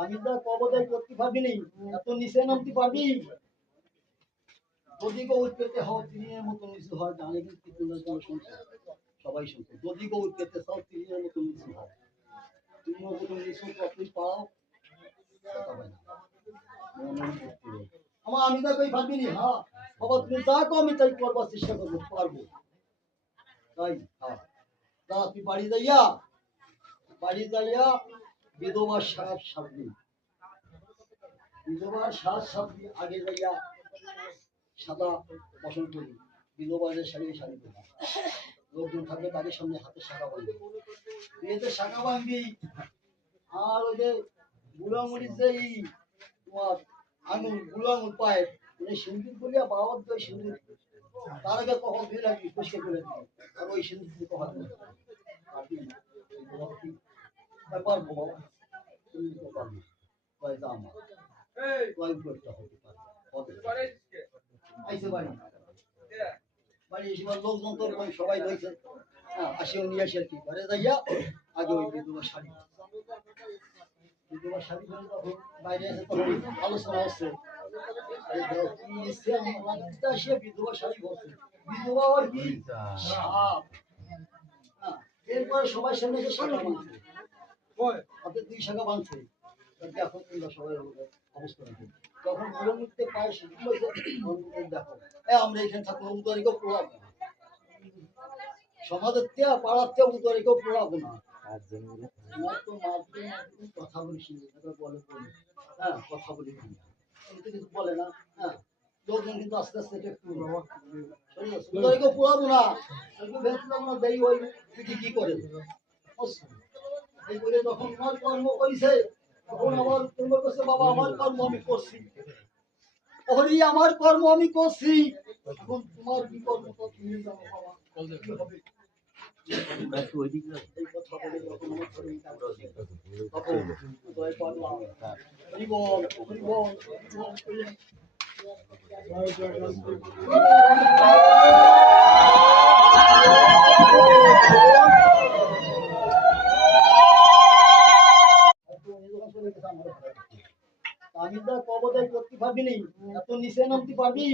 আমি তো কবদাই করতে পারবিনি, এত নিচে নামতে পারবি? যদি গো উঠতে হও তিনের মতো নিচু হয়, জানে কিন্তু শুনছে, সবাই শুনছে। যদি গো উঠতে চাও তিনের মতো নিচু হয়, তিনের মতো নিচু কতই পাও আমার। আমি তো কই ভাবিনি। হ্যাঁ বাবা, তুমি যা কো আমি তাই করবার চেষ্টা করবো, পারবো। তাই হ্যাঁ, তা তুই বাড়ি যাইয়া বিধবার সাহেব সাবলি, বিধবার সাজ সাবলি আগে যাইয়া সাদা বসন করি, বিধবার শাড়ি শাড়ি করি, লোকজন থাকবে তাদের সামনে হাতে শাখা বাঁধবি, বিয়েতে শাখা বাঁধবি। আর ওই যে বুড়ামুড়ির যে তোমার আঙুল, বুড়ো আঙুল পায়ে সিন্দুর করিয়া বাবার যে সিন্দুর, তার আগে কখন ধুয়ে রাখবি, পরিষ্কার করে দিবি। আর ওই সিন্দুর দিয়ে কখন পারবো বাবা, তুমি তো পারবি। কয় দাম কয় করতে হবে, আইসে বাড়ি বাড়ি এসে লোকজন তো সবাই রয়েছে। হ্যাঁ, আসিও নিয়ে আসি আর কি ঘরে যাইয়া আগে ওই বিধবা শাড়ি, বিধবা শাড়ি ধরে তখন বাইরে এসে তখন আলোচনা হচ্ছে, বিধবা শাড়ি বলছে, বিধবা আর কি সাপ। এরপরে সবাই সামনে এসে শাখা বাঁধছে, হাতে 2 শাখা বাঁধছে। এখন সবাই অবস্থা রাখে, যখন বুড়ো মুখতে পায়ে শুধু দেখো আমরা এখানে থাকবো, উদারিকেও পড়াবো না, সমাজের থেকে পাড়ার থেকে উদারিকেও পড়াবো না। কথা বলিস বলে, হ্যাঁ কথা বলি কিছু বলে না। হ্যাঁ, লোকজন কিন্তু আস্তে আস্তে একটু উদারিকেও পড়াবো না, দেই ওই কি করে এই করে যখন তোমার কর্ম করেছে, তখন আমার কর্ম করছে, বাবা আমার কর্ম আমি করছি, হরি আমার কর্ম আমি করছি, এখন তোমার কি কর্ম তুমি জানো বাবা, কি হবে? এই কথা বলে যখন আমার শরীর তখন উদয় করলাম, হরি বল হরি বল হরি বল। আমি তো কবদাই করতে পারবিনি, এত নিচে নামতে পারবি?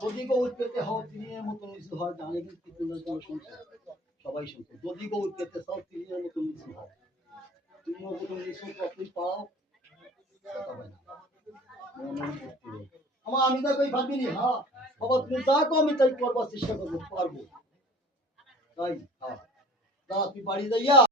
যদি গো উঠতে হও তিনের মতো নিচু হয়, জানে কিন্তু শুনছে, সবাই শুনছে। যদি গো উঠতে চাও তিনের মতো নিচু হয়, তিনের মতো নিচু কতই পাও আমার। আমি তো কই ভাবিনি। হ্যাঁ বাবা, তুমি যা কো আমি তাই করবার চেষ্টা করবো, পারবো। তাই হ্যাঁ, তা তুই বাড়ি যাইয়া